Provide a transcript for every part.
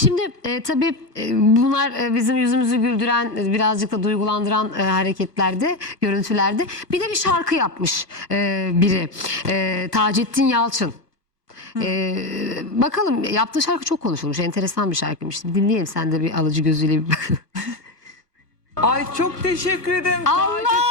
Şimdi e, tabii e, bunlar e, bizim yüzümüzü güldüren, e, birazcık da duygulandıran e, hareketlerdi, görüntülerde. Bir de bir şarkı yapmış e, biri. E, Taceddin Yalçın. E, bakalım yaptığı şarkı çok konuşulmuş. Enteresan bir şarkıymış. Bir dinleyelim sen de bir alıcı gözüyle bir bak. Ay çok teşekkür ederim. Allah! Taceddin.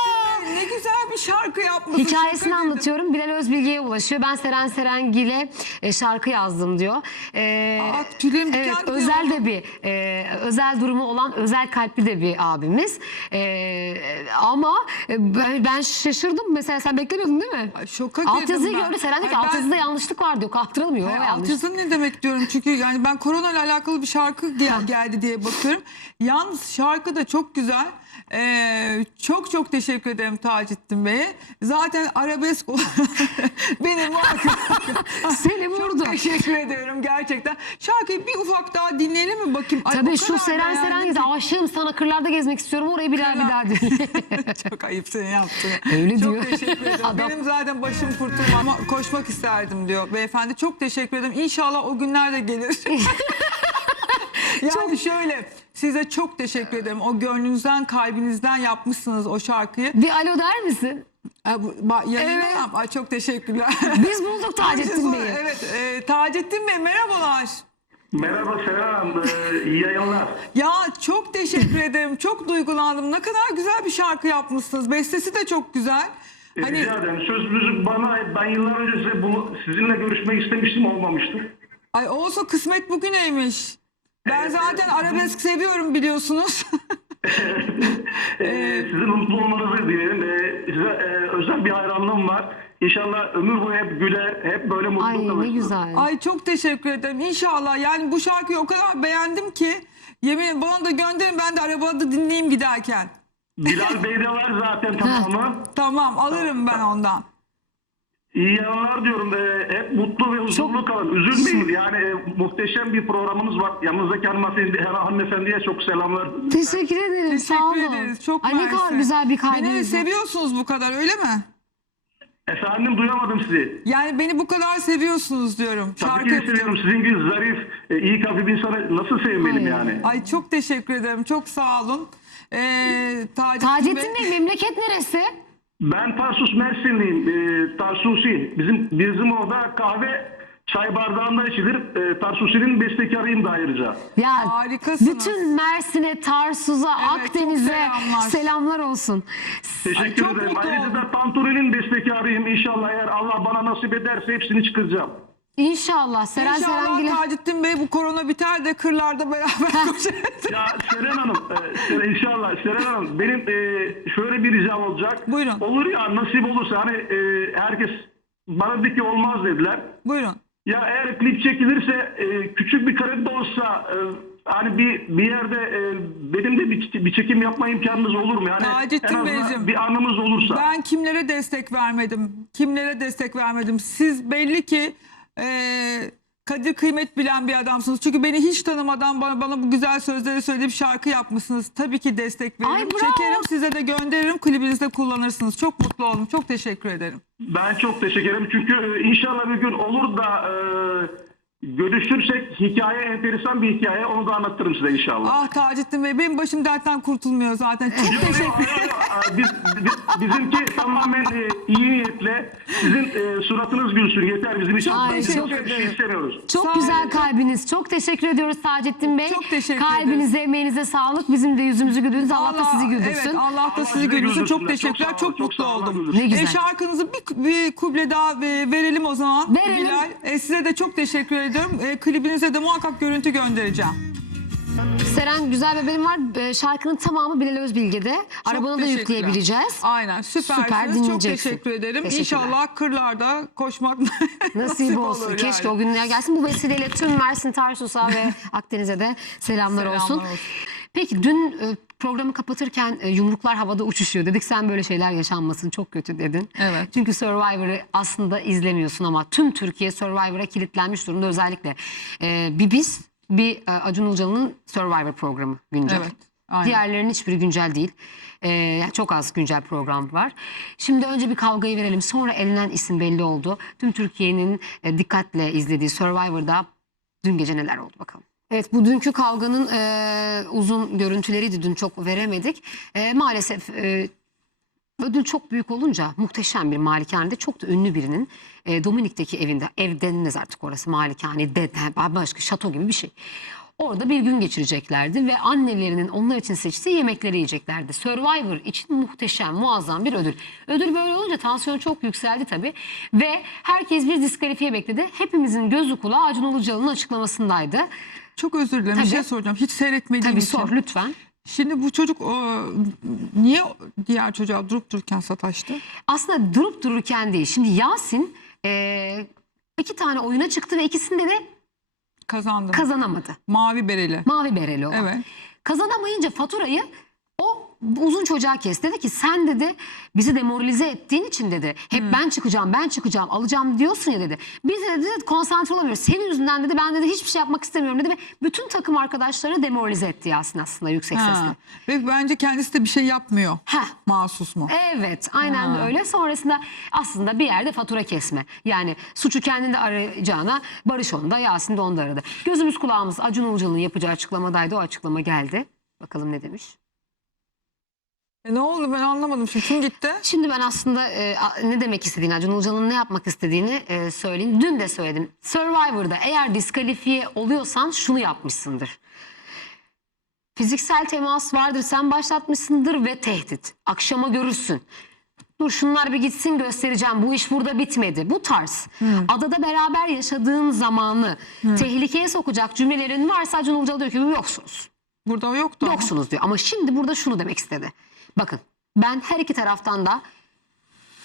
Ne güzel bir şarkı yapmışsın. Hikayesini anlatıyorum. Bilal Özbilge'ye ulaşıyor. Ben Seren Serengil'e e, şarkı yazdım diyor. E, Aa, diken evet, özel de bir e, özel durumu olan özel kalpli de bir abimiz. E, ama e, ben, ben şaşırdım. Mesela sen beklemiyordun değil mi? Ay, şoka girdim Altyazıyı ben. gördü. Seren diyor ki Ay, ben- altyazıda yanlışlık var diyor. Kaptırılmıyor. Ay, o yanlış. Ne demek diyorum çünkü yani ben korona ile alakalı bir şarkı gel- geldi diye bakıyorum. Yalnız şarkı da çok güzel. Ee, çok çok teşekkür ederim Taceddin Bey'e. Zaten arabesk benim muhakkak. Seni vurdu. Çok teşekkür ediyorum gerçekten. Şarkıyı bir ufak daha dinleyelim mi bakayım? Ay, o Tabii şu kadar Seren beğendim Seren ki. aşığım sana kırlarda gezmek istiyorum. Orayı birer Kırlar. birer dinle. Çok ayıp senin yaptığın. Öyle çok diyor. teşekkür ederim. Adam. Benim zaten başım kurtulma ama koşmak isterdim diyor beyefendi. Çok teşekkür ederim. İnşallah o günler de gelir. yani şöyle size çok teşekkür ederim. O gönlünüzden kalbinizden yapmışsınız o şarkıyı. bir alo der misin? Ay, bu- ba- yayında Evet. yap- Ay, çok teşekkürler. Biz bulduk Taceddin Bey'i. Evet e, Taceddin Bey merhabalar. Merhaba Seren Hanım, ee, iyi yayınlar. Ya çok teşekkür ederim. Çok duygulandım. Ne kadar güzel bir şarkı yapmışsınız. Bestesi de çok güzel. Ee, Hani Rica ederim. Sözünüzü bana, ben yıllar önce size bunu, sizinle görüşmek istemiştim, olmamıştı. Ay olsa kısmet bugüneymiş. Ben zaten arabesk seviyorum biliyorsunuz. Ee, sizin mutlu olmanızı dilerim. Ee, size e, özel bir hayranlığım var. İnşallah ömür boyu hep güler, hep böyle mutlu Ay ne kalırsınız. güzel. Ay çok teşekkür ederim. İnşallah yani bu şarkıyı o kadar beğendim ki yemin ederim bana da gönderin ben de arabada dinleyeyim giderken. Bilal Bey'de var zaten tamamı. Tamam alırım ben ondan. İyi yayınlar diyorum. Ee, hep mutlu ve huzurlu kalın. Üzülmeyin. Yani e, muhteşem bir programınız var. Yanınızdaki hanımefendi, hanımefendiye çok selamlar. Teşekkür ederim. Sağ olun. Teşekkür ederiz. Çok Ay ne kadar güzel bir Beni kalbiniz. var. seviyorsunuz bu kadar öyle mi? Efendim duyamadım sizi. Yani beni bu kadar seviyorsunuz diyorum. Tabii Şarkı ki yapacağım. seviyorum. Sizin gibi zarif, e, iyi kalpli bir insanı nasıl sevmeyelim Ay. yani? Ay çok teşekkür ederim. Çok sağ olun. Ee, Taceddin Bey memleket neresi? Ben Tarsus Mersinliyim. E, Tarsusi. Bizim bizim orada kahve çay bardağında içilir. E, Tarsusi'nin bestekarıyım da ayrıca. Ya Harikasınız. bütün Mersin'e, Tarsus'a, Evet, Akdeniz'e selamlar. selamlar olsun. Teşekkür çok ederim. mutlu Ayrıca oldum. da Tanturi'nin bestekarıyım. İnşallah eğer Allah bana nasip ederse hepsini çıkaracağım. İnşallah Seren İnşallah Serengil'e. Taceddin Bey bu korona biter de kırlarda beraber koşarız. Ya Seren Hanım, e, inşallah Seren Hanım benim e, şöyle bir ricam olacak. Buyurun. Olur ya nasip olursa hani e, herkes bana dedi ki olmaz dediler. Buyurun. Ya eğer klip çekilirse e, küçük bir kare de olsa e, hani bir bir yerde e, benim de bir, bir çekim yapma imkanınız olur mu? Yani Taceddin en Beyciğim, bir anımız olursa. Ben kimlere destek vermedim? Kimlere destek vermedim? Siz belli ki e, kadir kıymet bilen bir adamsınız. Çünkü beni hiç tanımadan bana bana bu güzel sözleri söyleyip şarkı yapmışsınız. Tabii ki destek veririm. Ay, bravo. Çekerim size de gönderirim. Klibinizde kullanırsınız. Çok mutlu oldum. Çok teşekkür ederim. Ben çok teşekkür ederim. Çünkü e, inşallah bir gün olur da e, görüşürsek hikaye enteresan bir hikaye. Onu da anlatırım size inşallah. Ah Taceddin Bey benim başım dertten kurtulmuyor zaten. Çok teşekkür yok. Biz, biz- bizimki tamamen e, iyi niyetle sizin e, suratınız gülsün yeter bizim için. Ay, Biz çok- başka bir şey istemiyoruz. Çok Sağ güzel olun. kalbiniz. Çok teşekkür ediyoruz Taceddin Bey. Çok teşekkür Kalbinize, emeğinize sağlık. Bizim de yüzümüzü güldürdünüz. Allah, da sizi güldürsün. Evet Allah da sizi sizi güldürsün. Çok teşekkürler. Çok Çok, sağ olun, mutlu çok sağ olun, oldum. Ne güzel. E, şarkınızı bir, bir kuble daha e, verelim o zaman. Verelim. Bilal. E, size de çok teşekkür ediyorum. E, klibinize de muhakkak görüntü göndereceğim. Seren güzel bebeğim var. Ee, Şarkının tamamı Bilal Özbilge'de. Arabana da teşekkürler. yükleyebileceğiz. Aynen süpersiniz. Süper, çok dinleyeceksin. teşekkür ederim. Teşekkürler. İnşallah kırlarda koşmak Nasip olsun. olur Keşke yani. o günler gelsin. Bu vesileyle tüm Mersin, Tarsus'a ve Akdeniz'e de selamlar, Selamlar olsun. olsun. Peki dün e, programı kapatırken e, yumruklar havada uçuşuyor dedik. Sen böyle şeyler yaşanmasın çok kötü dedin. Evet. Çünkü Survivor'ı aslında izlemiyorsun ama tüm Türkiye Survivor'a kilitlenmiş durumda. Özellikle e, bir biz bir e, Acun Ilıcalı'nın Survivor programı güncel. Evet, aynen. Diğerlerinin hiçbiri güncel değil. E, çok az güncel program var. Şimdi önce bir kavgayı verelim. Sonra elenen isim belli oldu. Tüm Türkiye'nin e, dikkatle izlediği Survivor'da dün gece neler oldu bakalım. Evet bu dünkü kavganın e, uzun görüntüleriydi dün çok veremedik. E, maalesef e, ödül çok büyük olunca muhteşem bir malikanede çok da ünlü birinin e, Dominik'teki evinde ev denilmez artık orası malikane de başka şato gibi bir şey. Orada bir gün geçireceklerdi ve annelerinin onlar için seçtiği yemekleri yiyeceklerdi. Survivor için muhteşem, muazzam bir ödül. Ödül böyle olunca tansiyon çok yükseldi tabii. Ve herkes bir diskalifiye bekledi. Hepimizin gözü kulağı Acun Ilıcalı'nın açıklamasındaydı. Çok özür dilerim. Bir Tabii. şey soracağım. Hiç seyretmediğim Tabii için. sor lütfen. Şimdi bu çocuk o, niye diğer çocuğa durup dururken sataştı? aslında durup dururken değil. Şimdi Yasin eee, iki tane oyuna çıktı ve ikisinde de Kazandı. kazanamadı. Mavi bereli. Mavi bereli olan. Evet. Kazanamayınca faturayı o uzun çocuğa kesti. Dedi ki sen dedi bizi demoralize ettiğin için dedi. Hep ben çıkacağım ben çıkacağım alacağım diyorsun ya dedi. Biz de dedi konsantre olamıyoruz. Senin yüzünden dedi ben dedi hiçbir şey yapmak istemiyorum dedi. Ve bütün takım arkadaşlarını demoralize etti Yasin aslında yüksek Ha. sesle. Ve bence kendisi de bir şey yapmıyor. Heh. Mahsus mu? Evet aynen Ha. öyle. Sonrasında aslında bir yerde fatura kesme. Yani suçu kendinde arayacağına Barış onu da Yasin de onu da aradı. Gözümüz kulağımız Acun Ilıcalı'nın yapacağı açıklamadaydı. O açıklama geldi. Bakalım ne demiş. E ne oldu ben anlamadım şimdi. Kim gitti? Şimdi ben aslında e, ne demek istediğini, Acun Ilıcalı'nın ne yapmak istediğini e, söyleyeyim. Dün de söyledim. Survivor'da eğer diskalifiye oluyorsan şunu yapmışsındır. Fiziksel temas vardır, sen başlatmışsındır ve tehdit. Akşama görürsün. Dur şunlar bir gitsin göstereceğim. Bu iş burada bitmedi. Bu tarz. Adada beraber yaşadığın zamanı tehlikeye sokacak cümlelerin varsa Acun Ilıcalı diyor ki yoksunuz. Burada yoktu. ama. Yoksunuz diyor. Ama şimdi burada şunu demek istedi. Bakın ben her iki taraftan da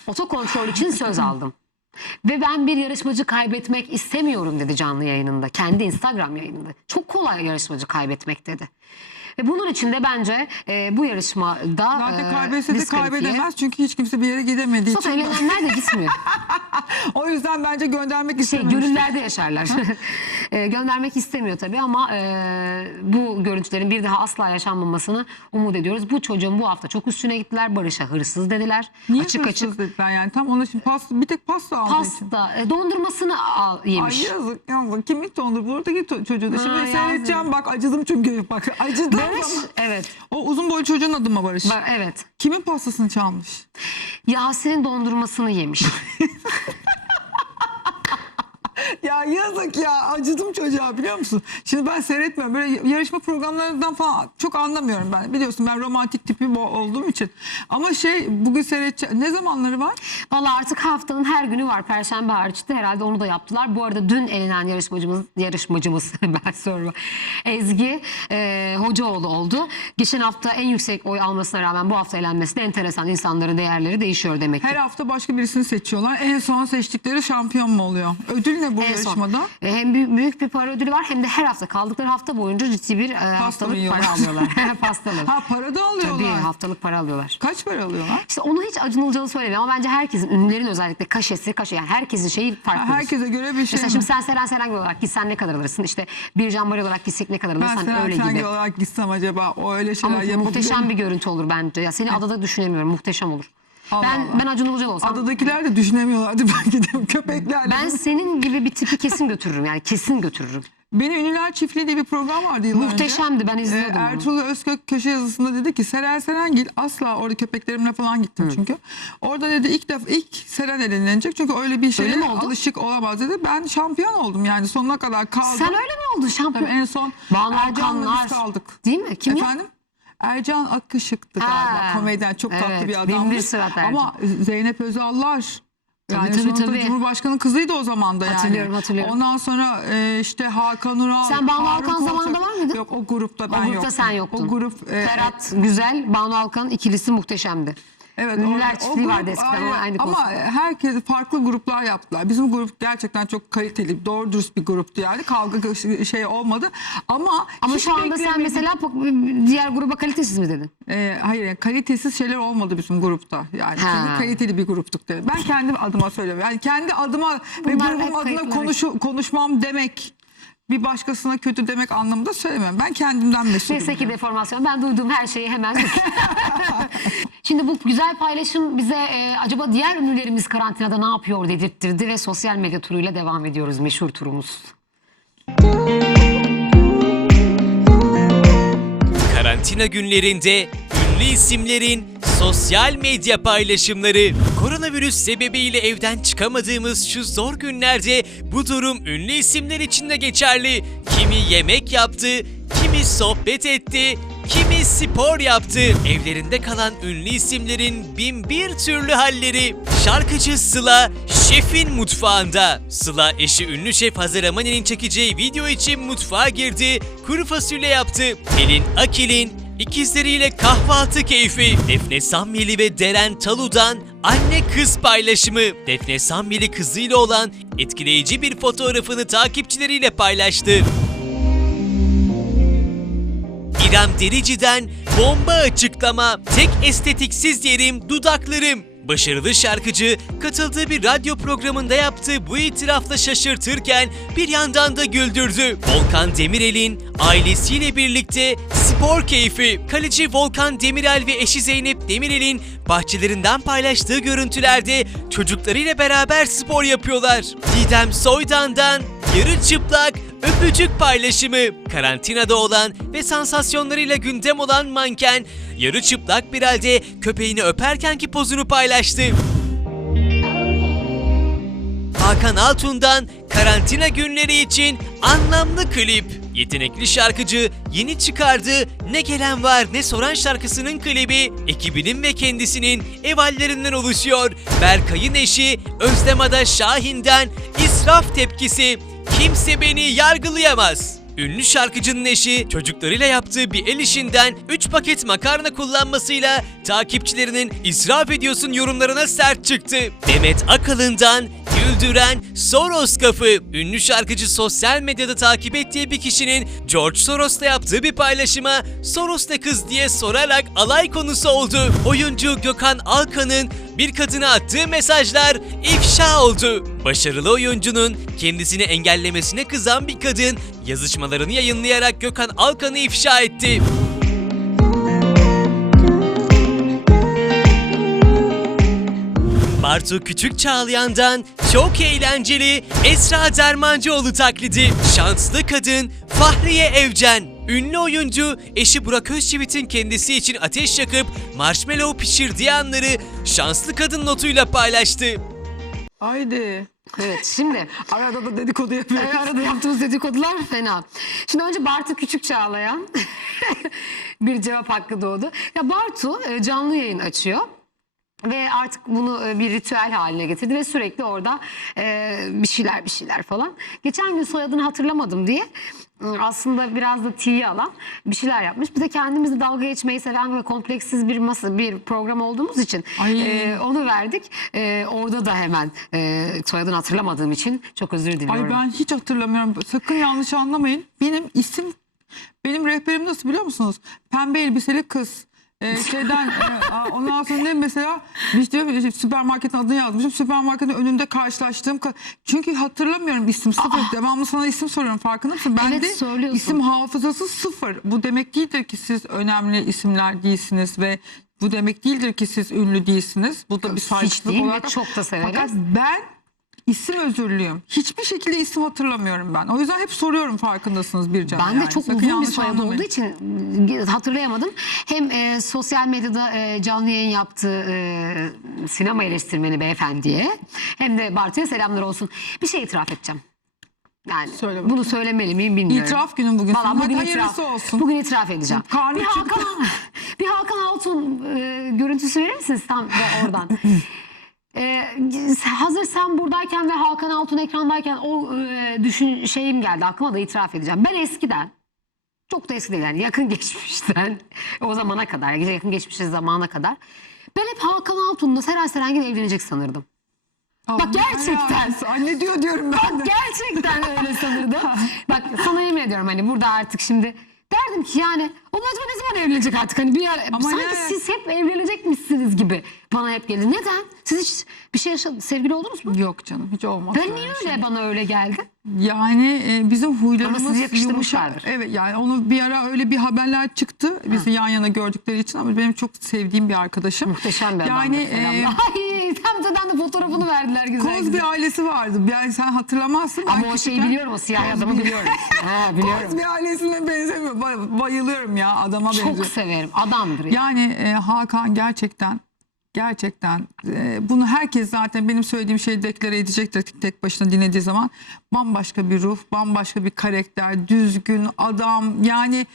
otokontrol için söz aldım. Ve ben bir yarışmacı kaybetmek istemiyorum dedi canlı yayınında. Kendi Instagram yayınında. Çok kolay yarışmacı kaybetmek dedi. Ve bunun için de bence e, bu yarışmada Zaten e, kaybetse de diskalifiye- kaybedemez çünkü hiç kimse bir yere gidemediği Zaten için. evlenenler de gitmiyor. O yüzden bence göndermek şey istememiş. gönüllerde yaşarlar. E, göndermek istemiyor tabii ama e, bu görüntülerin bir daha asla yaşanmamasını umut ediyoruz. Bu çocuğun bu hafta çok üstüne gittiler. Barış'a hırsız dediler. Niye açık hırsız açık dediler yani tam ona şimdi pasta bir tek pasta aldığı için. pasta e, dondurmasını al, yemiş. Ay yazık yazık. Kimin tondur? Buradaki to- çocuğu da. Ha, Şimdi yazık. seyredeceğim bak acıdım çünkü. Bak acıdım. Ama- evet. O uzun boylu çocuğun adı mı Barış? Ba- evet. Kimin pastasını çalmış? Yasin'in dondurmasını yemiş. Ya yazık ya acıdım çocuğa biliyor musun? Şimdi ben seyretmiyorum. Böyle yarışma programlarından falan çok anlamıyorum ben. Biliyorsun ben romantik tipi olduğum için. Ama şey bugün seyredeceğim. Ne zamanları var? Valla artık haftanın her günü var. Perşembe hariçte herhalde onu da yaptılar. Bu arada dün elenen yarışmacımız, yarışmacımız ben sorma. Ezgi e, Hocaoğlu oldu. Geçen hafta en yüksek oy almasına rağmen bu hafta elenmesi de enteresan. İnsanların değerleri değişiyor demek ki. Her hafta başka birisini seçiyorlar. En son seçtikleri şampiyon mu oluyor? Ödül ne bu son. Yarışmada? E, Hem büyük, büyük bir para ödülü var hem de her hafta kaldıkları hafta boyunca ciddi bir e, haftalık para alıyorlar. Pastalı. Ha para da alıyorlar. Tabii haftalık para alıyorlar. Kaç para alıyorlar? İşte onu hiç Acun Ilıcalı söylemiyor ama bence herkesin, ünlülerin özellikle kaşesi, kaşe yani herkesin şeyi farklı. Herkese göre bir şey Mesela mi? şimdi sen Seren Serengil olarak gitsen ne kadar alırsın? İşte bir Can Bari olarak gitsek ne kadar ben alırsın? sen, öyle sen gibi. olarak gitsem acaba o öyle şeyler Ama yapabilir muhteşem mi? bir görüntü olur bence. Ya seni adada düşünemiyorum. Muhteşem olur. Allah ben Allah. ben Acun Ilıcalı olsam Adadakiler de düşünemiyorlardı belki de köpeklerle. ben senin gibi bir tipi kesin götürürüm. Yani kesin götürürüm. Benim Ünlüler Çiftliği diye bir program vardı yıllar önce. Muhteşemdi. Ben Ee, izliyordum onu. Ertuğrul Özkök köşe yazısında dedi ki Seren Serengil asla orada köpeklerimle falan gittim çünkü. Orada dedi ilk defa ilk Seren elenecek çünkü öyle bir şeye Öyle alışık olamaz dedi. Ben şampiyon oldum yani sonuna kadar kaldım. Sen öyle mi oldun şampiyon? Tabii en son Banu Ercan'la biz kaldık. Değil mi? Kim ya? Ercan Akışık'tı galiba. Ha, Komedyen çok tatlı evet, bir bin bir Ercan. Ama Zeynep Özallar Tabii, yani tabii, sonuçta tabii. Cumhurbaşkanı kızıydı o zaman da yani. Hatırlıyorum, hatırlıyorum. Ondan sonra e, işte Hakan Ural. Sen Banu Faruk Alkan zamanında Ortak- var mıydın? Yok o grupta ben o grupta yoktum. sen yoktun. O grup e, Ferhat Güzel, Banu Alkan ikilisi muhteşemdi. Evet, Ünlüler çiftliği vardı eskiden, ama aynı Ama herkes farklı gruplar yaptılar. Bizim grup gerçekten çok kaliteli, doğru dürüst bir gruptu yani. Kavga şey olmadı. Ama Ama şu anda sen mesela diğer gruba kalitesiz mi dedin? Ee, hayır yani kalitesiz şeyler olmadı bizim grupta. Yani Ha. çünkü kaliteli bir gruptuk dedi. Ben kendi adıma söylüyorum. Yani kendi adıma ve Bunlar grubum hep adına konuşu, konuşmam demek bir başkasına kötü demek anlamında söylemiyorum. Ben kendimden mesulüm. Mesleki deformasyon. Ben duyduğum her şeyi hemen. Şimdi bu güzel paylaşım bize e, acaba diğer ünlülerimiz karantinada ne yapıyor dedirttirdi ve sosyal medya turuyla devam ediyoruz meşhur turumuz. Karantina günlerinde ünlü isimlerin sosyal medya paylaşımları. Koronavirüs sebebiyle evden çıkamadığımız şu zor günlerde bu durum ünlü isimler için de geçerli. Kimi yemek yaptı, kimi sohbet etti, kimi spor yaptı. Evlerinde kalan ünlü isimlerin bin bir türlü halleri. Şarkıcı Sıla, şefin mutfağında. Sıla eşi ünlü şef Hazar Amani'nin çekeceği video için mutfağa girdi, kuru fasulye yaptı. Pelin Akil'in İkizleriyle kahvaltı keyfi. Defne Sammeli ve Deren Talu'dan anne kız paylaşımı. Defne Sammeli kızıyla olan etkileyici bir fotoğrafını takipçileriyle paylaştı. İrem Derici'den bomba açıklama. Tek estetiksiz yerim dudaklarım. Başarılı şarkıcı katıldığı bir radyo programında yaptığı bu itirafla şaşırtırken bir yandan da güldürdü. Volkan Demirel'in ailesiyle birlikte spor keyfi. Kaleci Volkan Demirel ve eşi Zeynep Demirel'in bahçelerinden paylaştığı görüntülerde çocuklarıyla beraber spor yapıyorlar. Didem Soydan'dan yarı çıplak öpücük paylaşımı. Karantinada olan ve sansasyonlarıyla gündem olan manken yarı çıplak bir halde köpeğini öperkenki pozunu paylaştı. Hakan Altun'dan karantina günleri için anlamlı klip. Yetenekli şarkıcı yeni çıkardığı Ne Gelen Var Ne Soran şarkısının klibi ekibinin ve kendisinin ev hallerinden oluşuyor. Berkay'ın eşi Özlem Ada Şahin'den israf tepkisi kimse beni yargılayamaz. Ünlü şarkıcının eşi çocuklarıyla yaptığı bir el işinden 3 paket makarna kullanmasıyla takipçilerinin israf ediyorsun yorumlarına sert çıktı. Demet Akalın'dan güldüren Soros kafı. Ünlü şarkıcı sosyal medyada takip ettiği bir kişinin George Soros'la yaptığı bir paylaşıma Soros ne kız diye sorarak alay konusu oldu. Oyuncu Gökhan Alkan'ın bir kadına attığı mesajlar ifşa oldu. Başarılı oyuncunun kendisini engellemesine kızan bir kadın yazışmalarını yayınlayarak Gökhan Alkan'ı ifşa etti. Bartu Küçük Çağlayan'dan çok eğlenceli Esra Dermancıoğlu taklidi. Şanslı kadın Fahriye Evcen. Ünlü oyuncu eşi Burak Özçivit'in kendisi için ateş yakıp marshmallow pişirdiği anları şanslı kadın notuyla paylaştı. Haydi. Evet şimdi Arada da dedikodu yapıyoruz. Evet, arada yaptığımız dedikodular fena. Şimdi önce Bartu Küçük Çağlayan bir cevap hakkı doğdu. Ya Bartu e, canlı yayın açıyor. Ve artık bunu e, bir ritüel haline getirdi ve sürekli orada e, bir şeyler bir şeyler falan. Geçen gün soyadını hatırlamadım diye e, aslında biraz da tiye alan bir şeyler yapmış. Bir de kendimizi dalga geçmeyi seven ve kompleksiz bir masa bir program olduğumuz için Ay. e, onu verdik. E, orada da hemen e, soyadını hatırlamadığım için çok özür diliyorum. Ay ben hiç hatırlamıyorum. Sakın yanlış anlamayın. Benim isim, benim rehberim nasıl biliyor musunuz? Pembe elbiseli kız. Ee, şeyden e, ondan sonra ne mesela işte süpermarketin adını yazmışım. Süpermarketin önünde karşılaştığım ka- çünkü hatırlamıyorum isim sıfır. Devamlı sana isim soruyorum farkında mısın? Ben Evet, de söylüyorsun. isim hafızası sıfır. Bu demek değildir ki siz önemli isimler değilsiniz ve bu demek değildir ki siz ünlü değilsiniz. Bu da bir saygısızlık değil ve olarak. çok da severiz. Fakat ben isim özürlüyüm. Hiçbir şekilde isim hatırlamıyorum ben. O yüzden hep soruyorum farkındasınız bir can. Ben de yani. çok Sakın uzun bir soyadı olduğu için hatırlayamadım. Hem e, sosyal medyada e, canlı yayın yaptığı e, sinema eleştirmeni beyefendiye hem de Bartu'ya selamlar olsun. Bir şey itiraf edeceğim. Yani Söyle bunu söylemeli miyim bilmiyorum. İtiraf günün bugün. Valla bugün itiraf, olsun. Bugün itiraf edeceğim. Karnı bir. Hakan, bir Hakan Altun e, görüntüsü verir misiniz tam da oradan? E, hazır sen buradayken ve Hakan Altun ekrandayken o e, düşün şeyim geldi aklıma da itiraf edeceğim. Ben eskiden çok da eski değil yani yakın geçmişten o zamana kadar yakın geçmişte zamana kadar ben hep Hakan Altun'la Seren Serengil evlenecek sanırdım. Allah gerçekten. hayırlısı. Anne diyor diyorum ben de. Gerçekten öyle sanırdım. Bak sana yemin ediyorum hani burada artık şimdi derdim ki yani o acaba ne zaman evlenecek artık hani bir ara, Ama sanki ne? siz hep evlenecekmişsiniz gibi bana hep geldi. Neden? Siz hiç bir şey yaşadınız, sevgili oldunuz mu? Yok canım hiç olmaz. Ben niye şey. öyle bana öyle geldi? Yani e, bizim huylarımız Ama sizi yakıştırmışlardır. yumuşak. Evet yani onu bir ara öyle bir haberler çıktı. Bizi yan yana gördükleri için ama benim çok sevdiğim bir arkadaşım. Muhteşem bir Yani adamdır. e, Hem de fotoğrafını verdiler güzel Kozbi güzel. ailesi vardı. Yani sen hatırlamazsın. Ama Ben o şeyi küçükken- biliyorum o siyah adamı biliyorum. ha, biliyorum. Kozbi ailesine benzemiyor. Bay- Bayılıyorum ya adama benziyor. Çok severim. Adamdır. ya. Yani e, Hakan gerçekten gerçekten e, bunu herkes zaten benim söylediğim şeyi deklare edecektir tek başına dinlediği zaman. Bambaşka bir ruh, bambaşka bir karakter, düzgün adam yani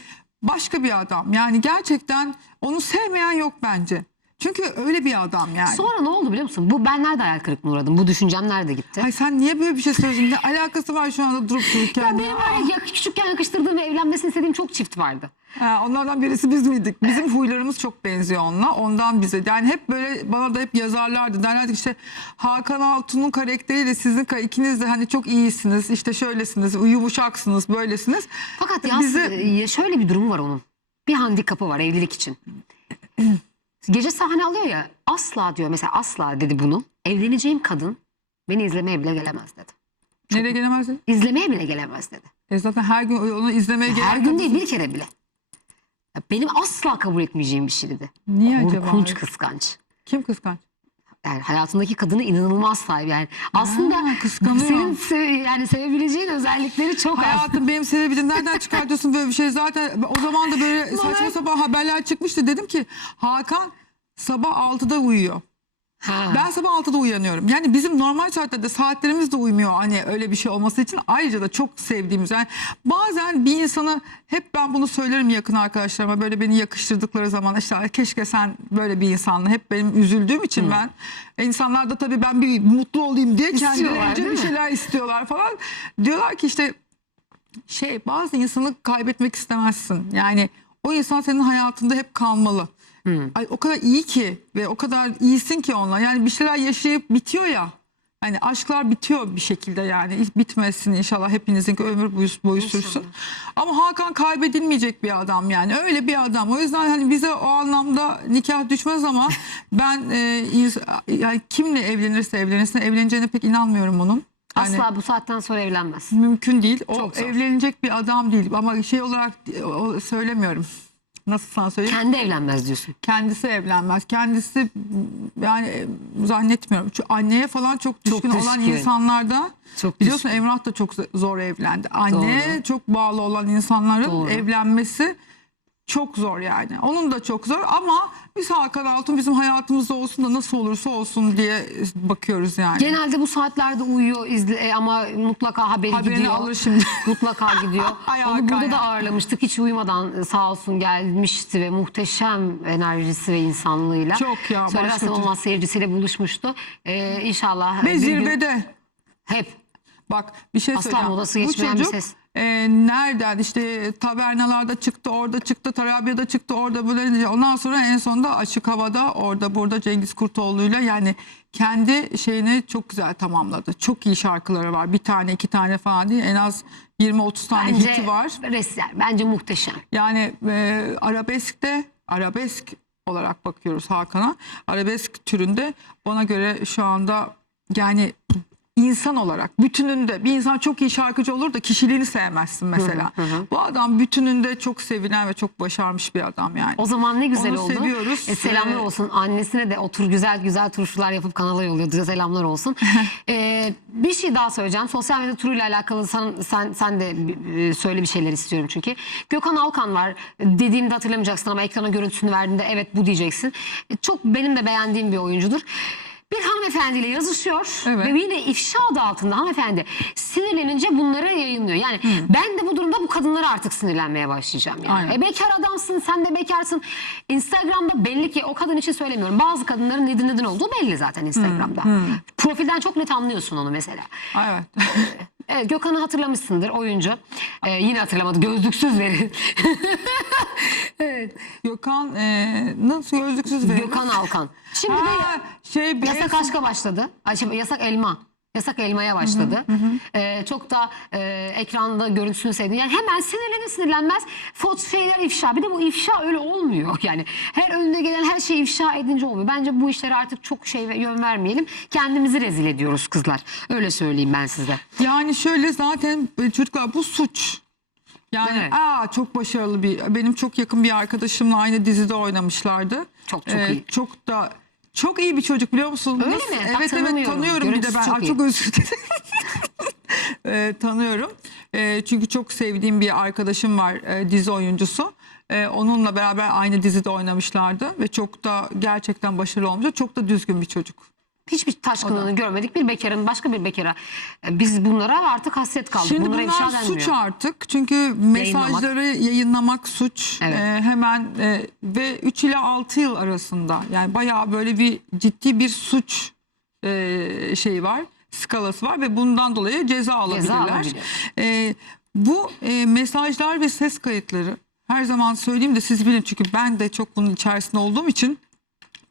başka bir adam. Yani gerçekten onu sevmeyen yok bence. Çünkü öyle bir adam yani. Sonra ne oldu biliyor musun? Bu ben nerede hayal kırıklığına uğradım? Bu düşüncem nerede gitti? Ay sen niye böyle bir şey söylüyorsun? Ne alakası var şu anda durup dururken? Ya benim böyle ya- küçükken yakıştırdığım ve evlenmesini istediğim çok çift vardı. Ha, onlardan birisi biz miydik? Bizim huylarımız çok benziyor onunla. Ondan bize. Yani hep böyle bana da hep yazarlardı. Derlerdi işte Hakan Altun'un karakteriyle sizin ka- ikiniz de hani çok iyisiniz. işte şöylesiniz, yumuşaksınız, böylesiniz. Fakat ya Bize- ya şöyle bir durum var onun. Bir handikapı var evlilik için. Gece sahne alıyor ya asla diyor mesela asla dedi bunu. Evleneceğim kadın beni izlemeye bile gelemez dedi. Nereye gelemezsin? İzlemeye bile gelemez dedi. E zaten her gün onu izlemeye gelen Her gün kadın- değil bir kere bile. Ya Benim asla kabul etmeyeceğim bir şey dedi. Niye acaba? Korkunç kıskanç. Kim kıskanç? Yani hayatındaki kadını inanılmaz sahip yani. Aslında kıskanıyor. senin se- yani sevebileceğin özellikleri çok az. Hayatım benim sevebilirim. Nereden çıkartıyorsun böyle bir şey? Zaten o zaman da böyle saçma sapan haberler çıkmıştı. Dedim ki Hakan sabah 6'da uyuyor. Ha. Ben sabah 6'da uyanıyorum. Yani bizim normal saatlerde saatlerimiz de uymuyor hani öyle bir şey olması için. Ayrıca da çok sevdiğimiz yani bazen bir insanı hep ben bunu söylerim yakın arkadaşlarıma böyle beni yakıştırdıkları zaman işte "Ay keşke sen böyle bir insanla hep benim üzüldüğüm için ben insanlar da tabii ben bir mutlu olayım diye kendilerince bir mi? şeyler istiyorlar falan. Diyorlar ki işte şey bazı insanı kaybetmek istemezsin. Yani o insan senin hayatında hep kalmalı. Ay o kadar iyi ki ve o kadar iyisin ki onunla. Yani bir şeyler yaşayıp bitiyor ya. Hani aşklar bitiyor bir şekilde yani. Bitmesin inşallah hepinizin ömür boyu, boyu sürsün. Ama Hakan kaybedilmeyecek bir adam yani. Öyle bir adam. O yüzden hani bize o anlamda nikah düşmez ama ben e, yani kimle evlenirse evlenirse evleneceğine pek inanmıyorum onun. Yani- Asla bu saatten sonra evlenmez. mümkün değil. O evlenecek bir adam değil ama şey olarak o, söylemiyorum. Nasıl sana söyleyeyim? Kendi evlenmez diyorsun. Kendisi evlenmez. Kendisi yani zannetmiyorum. Çünkü anneye falan çok düşkün, olan düşkün. insanlarda Çok biliyorsun Emrah da çok zor evlendi. Anneye Doğru. çok bağlı olan insanların Doğru. evlenmesi çok zor yani. Onun da çok zor ama biz Hakan Altun bizim hayatımızda olsun da nasıl olursa olsun diye bakıyoruz yani. Genelde bu saatlerde uyuyor izle, e, ama mutlaka haberi Haberini gidiyor. alır şimdi. Mutlaka gidiyor. Ay Onu burada ya. da ağırlamıştık. Hiç uyumadan e, sağ olsun gelmişti ve muhteşem enerjisi ve insanlığıyla. Çok ya, Söylemezsem başka olmaz seyircisiyle buluşmuştu. Ee, inşallah. Ve bir gün- zirvede. Hep. Bak bir şey Asla söyleyeceğim. modası Bu geçmeyen bir çocuk ses. E, nereden işte tabernalarda çıktı, orada çıktı, Tarabya'da çıktı, orada böyle. Ondan sonra en sonunda açık havada orada burada Cengiz Kurtoğlu'yla yani kendi şeyini çok güzel tamamladı. Çok iyi şarkıları var. Bir tane, iki tane falan değil. En az 20-30 tane Bence, hiti var. Resler, bence muhteşem. Yani e, arabeskte arabesk olarak bakıyoruz Hakan'a. Arabesk türünde bana göre şu anda yani insan olarak bütününde bir insan çok iyi şarkıcı olur da kişiliğini sevmezsin mesela. Bu adam bütününde çok sevilen ve çok başarmış bir adam yani. O zaman ne güzel Onu oldu. seviyoruz. E, selamlar Ee, olsun. Annesine de otur güzel güzel turşular yapıp kanala yolluyordu. Selamlar olsun. Ee, bir şey daha söyleyeceğim. Sosyal medya turuyla alakalı sen, sen, sen de e, söyle bir şeyler istiyorum çünkü. Gökhan Alkan var. Dediğimde hatırlamayacaksın ama ekrana görüntüsünü verdiğinde evet bu diyeceksin. E, Çok benim de beğendiğim bir oyuncudur. Bir hanımefendiyle yazışıyor Evet. ve yine ifşa adı altında hanımefendi sinirlenince bunları yayınlıyor. Yani ben de bu durumda bu kadınlara artık sinirlenmeye başlayacağım. Yani. Aynen. E bekar adamsın sen de bekarsın. Instagram'da belli ki o kadın için söylemiyorum. Bazı kadınların neden neden olduğu belli zaten Instagram'da. Profilden çok net anlıyorsun onu mesela. Evet. Evet, Gökhan'ı hatırlamışsındır oyuncu. Ee, yine hatırlamadı gözlüksüz verin. evet. Gökhan e, nasıl gözlüksüz verir? Gökhan Alkan. Şimdi de Ha, şey Yasak aşka başladı. Ay, şey, yasak elma. Yasak elmaya başladı. Ee, çok da e, ekranda görüntüsünü sevdim. Yani hemen sinirlenir sinirlenmez foto şeyler ifşa. Bir de bu ifşa öyle olmuyor. Yani her önüne gelen her şeyi ifşa edince olmuyor. Bence bu işlere artık çok şey yön vermeyelim. Kendimizi rezil ediyoruz kızlar. Öyle söyleyeyim ben size. Yani şöyle zaten e, çocuklar bu suç. Yani Evet. aa çok başarılı bir benim çok yakın bir arkadaşımla aynı dizide oynamışlardı. Çok, çok iyi. Çok da Çok iyi bir çocuk biliyor musun? Öyle mi? Evet evet tanıyorum bir de Görüntüsü ben. çok iyi. çok özür dilerim. Ee, tanıyorum. Ee, çünkü çok sevdiğim bir arkadaşım var e, dizi oyuncusu. Ee, onunla beraber aynı dizide oynamışlardı ve çok da gerçekten başarılı olmuş. Çok da düzgün bir çocuk. Hiçbir taşkınlığını görmedik. Bir bekarın başka bir bekara. E, Biz bunlara artık hasret kaldık. Şimdi bunlara ifşa bunlar denmiyor. suç artık. Çünkü mesajları yayınlamak suç. Evet. Ee, hemen e, ve 3 ile 6 yıl arasında. Yani bayağı böyle bir ciddi bir suç e, şeyi var. Skalası var ve bundan dolayı ceza alabilirler. alabilir. Ee, bu e, mesajlar ve ses kayıtları her zaman söyleyeyim de siz bilin çünkü ben de çok bunun içerisinde olduğum için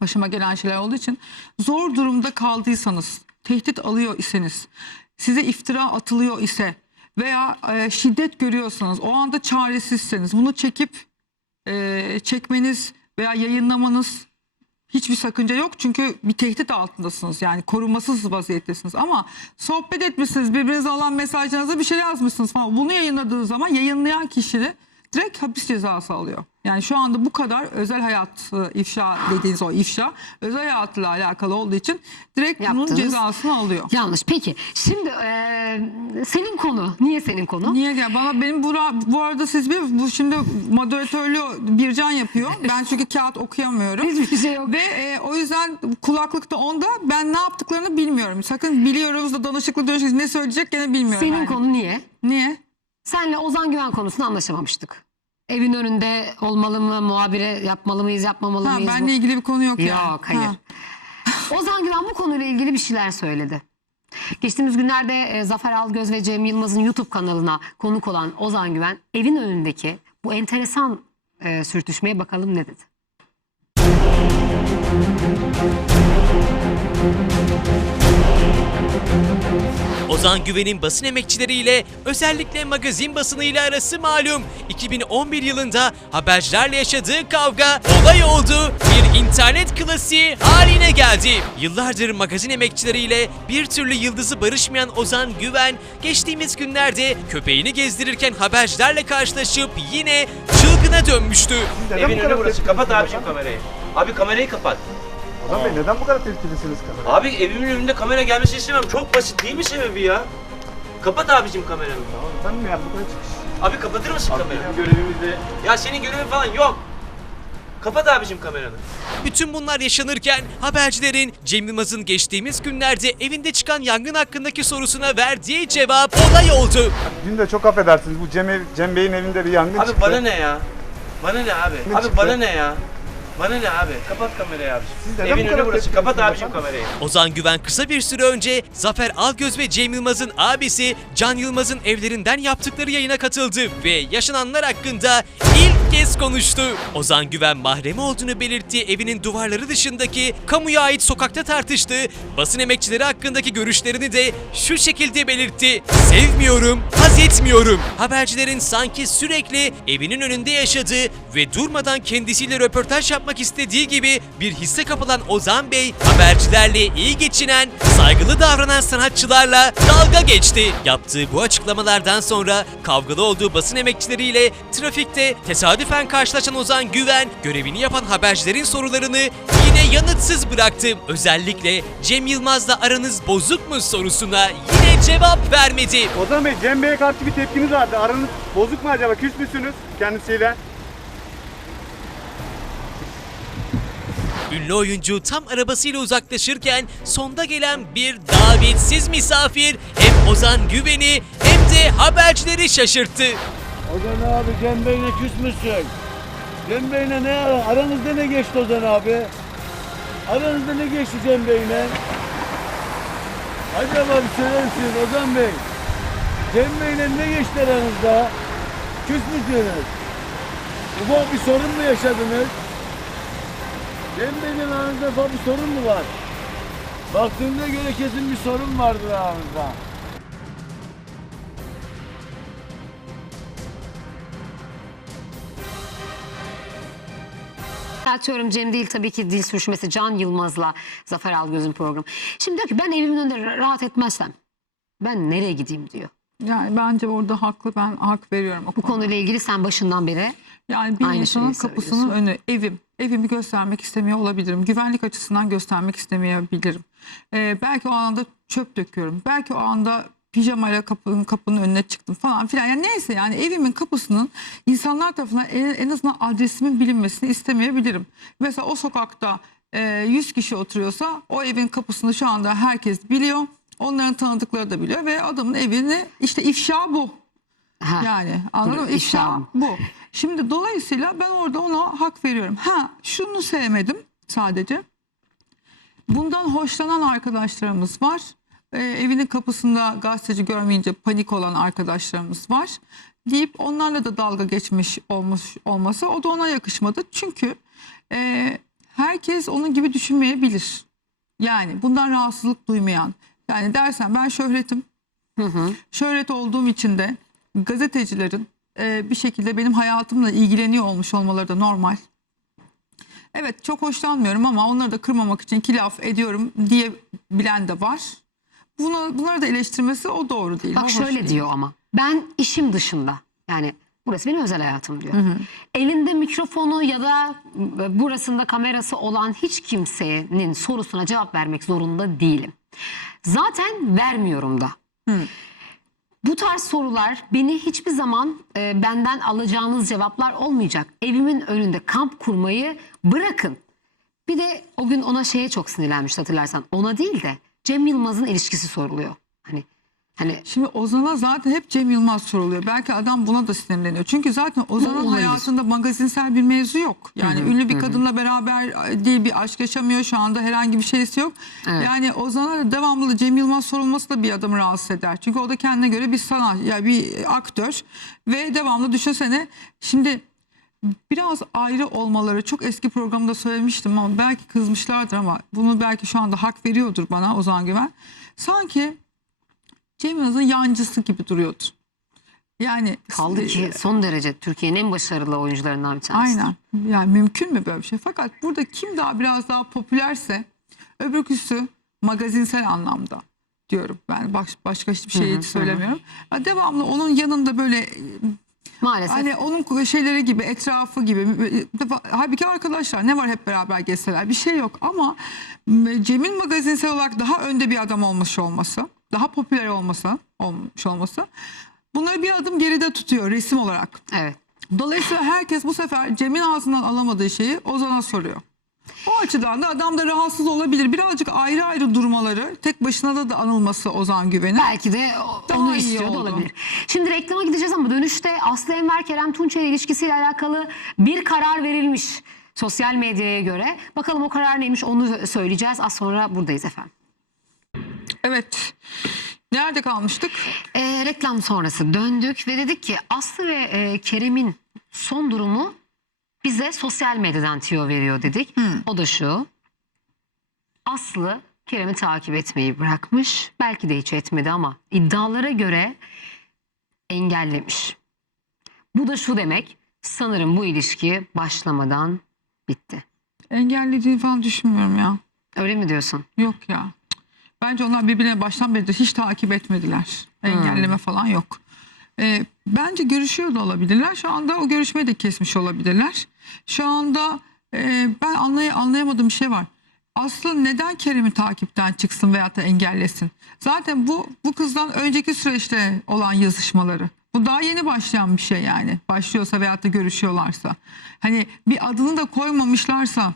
başıma gelen şeyler olduğu için zor durumda kaldıysanız, tehdit alıyor iseniz, size iftira atılıyor ise veya e, şiddet görüyorsanız, o anda çaresizseniz bunu çekip e, çekmeniz veya yayınlamanız hiçbir sakınca yok. Çünkü bir tehdit altındasınız. Yani korunmasız vaziyettesiniz. Ama sohbet etmişsiniz, birbirinize olan mesajlarınıza bir şey yazmışsınız falan. Bunu yayınladığı zaman yayınlayan kişi direkt hapis cezası alıyor. Yani şu anda bu kadar özel hayat e, ifşa dediğiniz o ifşa özel hayatla alakalı olduğu için direkt bunun Yaptınız. cezasını alıyor. Yanlış. Peki şimdi e, senin konu. Niye senin konu? Niye gel? Bana benim bu, bu arada siz bir bu şimdi moderatörlüğü Bircan yapıyor. Ben çünkü kağıt okuyamıyorum. Hiçbir şey yok. Ve e, o yüzden kulaklıkta onda ben ne yaptıklarını bilmiyorum. Sakın biliyoruz da danışıklı danışıklı ne söyleyecek gene bilmiyorum. Senin yani. konu niye? Niye? Senle Ozan Güven konusunda anlaşamamıştık. Evin önünde olmalı mı, muhabire yapmalı mıyız, yapmamalı Ha, mıyız? benle ilgili bir konu yok, Yok, yani. hayır. Ha. Ozan Güven bu konuyla ilgili bir şeyler söyledi. Geçtiğimiz günlerde e, Zafer Algöz ve Cem Yılmaz'ın YouTube kanalına konuk olan Ozan Güven evin önündeki bu enteresan e, sürtüşmeye bakalım ne dedi. Ozan Güven'in basın emekçileriyle özellikle magazin basınıyla arası malum. 2011 yılında habercilerle yaşadığı kavga olay oldu. Bir internet klasiği haline geldi. Yıllardır magazin emekçileriyle bir türlü yıldızı barışmayan Ozan Güven geçtiğimiz günlerde köpeğini gezdirirken habercilerle karşılaşıp yine çılgına dönmüştü. Evin önü burası. Kapat abicim kamerayı. Abi kamerayı kapat. Ozan Bey neden bu kadar tepkilisiniz kameraya? Abi evimin önünde kamera gelmesi istemem. Çok basit değil mi sebebi ya? Kapat abicim kameranı. Tamam efendim ya bu kadar çıkış. Abi kapatır mısın kameranı? Bizim görevimizde Ya senin görevin falan yok. Kapat abicim kameranı. Bütün bunlar yaşanırken habercilerin Cem Yılmaz'ın geçtiğimiz günlerde evinde çıkan yangın hakkındaki sorusuna verdiği cevap olay oldu. dün de çok affedersiniz bu Cem, ev- Cem Bey'in evinde bir yangın Abi çıktı. bana ne ya? Bana ne abi? Ne abi çıktı? bana ne ya? Bana ne abi? Kapat kamerayı. Siz neden Evin bu önü kadar burası. Kapat tepkilisiniz abicim efendim? kamerayı. Ozan Güven kısa bir süre önce Zafer Algöz ve Cem Yılmaz'ın abisi Can Yılmaz'ın evlerinden yaptıkları yayına katıldı ve yaşananlar hakkında ilk kez konuştu. Ozan Güven mahremi olduğunu belirttiği evinin duvarları dışındaki kamuya ait sokakta tartıştı. Basın emekçileri hakkındaki görüşlerini de şu şekilde belirtti. Sevmiyorum, haz etmiyorum. Habercilerin sanki sürekli evinin önünde yaşadığı ve durmadan kendisiyle röportaj yapmak istediği gibi bir hisse kapılan Ozan Bey, habercilerle iyi geçinen, saygılı davranan sanatçılarla dalga geçti. Yaptığı bu açıklamalardan sonra kavgalı olduğu basın emekçileriyle trafikte tesadüfen karşılaşan Ozan Güven, görevini yapan habercilerin sorularını yine yanıtsız bıraktı. Özellikle Cem Yılmaz'la aranız bozuk mu sorusuna yine cevap vermedi. Ozan Bey Cem Bey'e karşı bir tepkiniz vardı. Aranız bozuk mu acaba? Küs müsünüz kendisiyle? Ünlü oyuncu tam arabasıyla uzaklaşırken sonda gelen bir davetsiz misafir hem Ozan Güven'i hem de habercileri şaşırttı. Ozan abi Cem Bey'le küs müsün? Cem Bey'le ne ara- aranızda ne geçti Ozan abi? Aranızda ne geçti Cem Bey'le? Acaba bir söyler misiniz Ozan Bey? Cem Bey'le ne geçti aranızda? Küs müsünüz? Ufak bir sorun mu yaşadınız? Cem Bey'le aranızda ufak bir sorun mu var? Baktığımda göre kesin bir sorun vardır aranızda. Açıyorum Cem değil tabii ki dil sürüşmesi Can Yılmaz'la Zafer Algöz'ün programı. Şimdi diyor ki ben evimin önünde ra- rahat etmezsem ben nereye gideyim diyor. Yani bence orada haklı ben hak veriyorum o Bu konuyla ilgili sen başından beri Yani bir Aynı insanın şeyi kapısının önü, evim. Evimi göstermek istemiyor olabilirim. Güvenlik açısından göstermek istemeyebilirim. Ee, belki o anda çöp döküyorum. Belki o anda pijamayla kapının kapının önüne çıktım falan filan. Yani neyse yani evimin kapısının insanlar tarafından en, en azından adresimin bilinmesini istemeyebilirim. Mesela o sokakta e, 100 kişi oturuyorsa o evin kapısını şu anda herkes biliyor. Onların tanıdıkları da biliyor ve adamın evini işte ifşa bu. Ha. Yani anladın mı? ifşa bu. Şimdi dolayısıyla ben orada ona hak veriyorum. Ha şunu sevmedim sadece. Bundan hoşlanan arkadaşlarımız var. Ee, evinin kapısında gazeteci görmeyince panik olan arkadaşlarımız var. Deyip onlarla da dalga geçmiş olmuş olması o da ona yakışmadı. Çünkü e, herkes onun gibi düşünmeyebilir. Yani bundan rahatsızlık duymayan. Yani dersen ben şöhretim. Hı hı. Şöhret olduğum için de gazetecilerin e, bir şekilde benim hayatımla ilgileniyor olmuş olmaları da normal. Evet çok hoşlanmıyorum ama onları da kırmamak için iki laf ediyorum diye bilen de var. Buna, bunları da eleştirmesi o doğru değil. Bak şöyle değil. diyor ama. Ben işim dışında yani burası benim özel hayatım diyor. Elinde mikrofonu ya da burasında kamerası olan hiç kimsenin sorusuna cevap vermek zorunda değilim. Zaten vermiyorum da. Bu tarz sorular beni hiçbir zaman e, benden alacağınız cevaplar olmayacak. Evimin önünde kamp kurmayı bırakın. Bir de o gün ona şeye çok sinirlenmiş hatırlarsan. Ona değil de Cem Yılmaz'ın ilişkisi soruluyor. Hani Şimdi Ozan'a zaten hep Cem Yılmaz soruluyor. Belki adam buna da sinirleniyor. Çünkü zaten Ozan'ın hayatında magazinsel bir mevzu yok. Yani ünlü bir kadınla beraber değil bir aşk yaşamıyor. Şu anda herhangi bir şeysi yok. Evet. Yani Ozan'a devamlı Cem Yılmaz sorulması da bir adamı rahatsız eder. Çünkü o da kendine göre bir sanat, yani bir aktör ve devamlı düşünsene şimdi biraz ayrı olmaları çok eski programda söylemiştim ama belki kızmışlardır ama bunu belki şu anda hak veriyordur bana Ozan Güven. Sanki Cem Yılmaz'ın yancısı gibi duruyordu. Yani kaldı ki son derece Türkiye'nin en başarılı oyuncularından bir tanesi. Aynen. Yani mümkün mü böyle bir şey? Fakat burada kim daha biraz daha popülerse öbürküsü magazinsel anlamda diyorum. Ben baş, başka hiçbir şey söylemiyorum. Ya devamlı onun yanında böyle Maalesef. Hani onun şeyleri gibi etrafı gibi halbuki arkadaşlar ne var hep beraber gezseler bir şey yok ama Cem'in magazinsel olarak daha önde bir adam olmuş olması daha popüler olması olmuş olması bunları bir adım geride tutuyor resim olarak. Evet. Dolayısıyla herkes bu sefer Cem'in ağzından alamadığı şeyi Ozan'a soruyor. O açıdan da adam da rahatsız olabilir. Birazcık ayrı ayrı durmaları, tek başına da, da anılması Ozan Güven'in. Belki de Daha onu istiyor da olabilir. Şimdi reklama gideceğiz ama dönüşte Aslı Enver Kerem Tunçer ilişkisiyle alakalı bir karar verilmiş sosyal medyaya göre. Bakalım o karar neymiş onu söyleyeceğiz. Az sonra buradayız efendim. Evet. Nerede kalmıştık? Ee, reklam sonrası döndük ve dedik ki Aslı ve e, Kerem'in son durumu bize sosyal medyadan tiyo veriyor dedik. O da şu. Aslı Kerem'i takip etmeyi bırakmış. Belki de hiç etmedi ama iddialara göre engellemiş. Bu da şu demek. Sanırım bu ilişki başlamadan bitti. Engellediğini falan düşünmüyorum ya. Öyle mi diyorsun? Yok ya. Bence onlar birbirine baştan beri hiç takip etmediler. Engelleme falan yok. Ee, bence görüşüyor da olabilirler. Şu anda o görüşmeyi de kesmiş olabilirler. Şu anda e, ben anlay anlayamadığım bir şey var. Aslı neden Kerem'i takipten çıksın veyahut da engellesin? Zaten bu bu kızdan önceki süreçte olan yazışmaları. Bu daha yeni başlayan bir şey yani. Başlıyorsa veyahut da görüşüyorlarsa. Hani bir adını da koymamışlarsa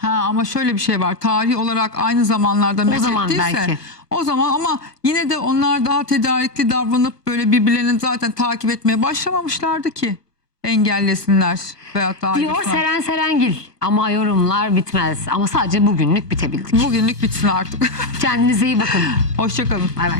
Ha ama şöyle bir şey var. Tarih olarak aynı zamanlarda O zaman methettiyse, belki. O zaman ama yine de onlar daha tedarikli davranıp böyle birbirlerini zaten takip etmeye başlamamışlardı ki engellesinler veyahut da Diyor ayrılsınlar. Seren Serengil. Ama yorumlar bitmez. Ama sadece bugünlük bitebildik. Bugünlük bitsin artık. Kendinize iyi bakın. Hoşçakalın. Bay bay.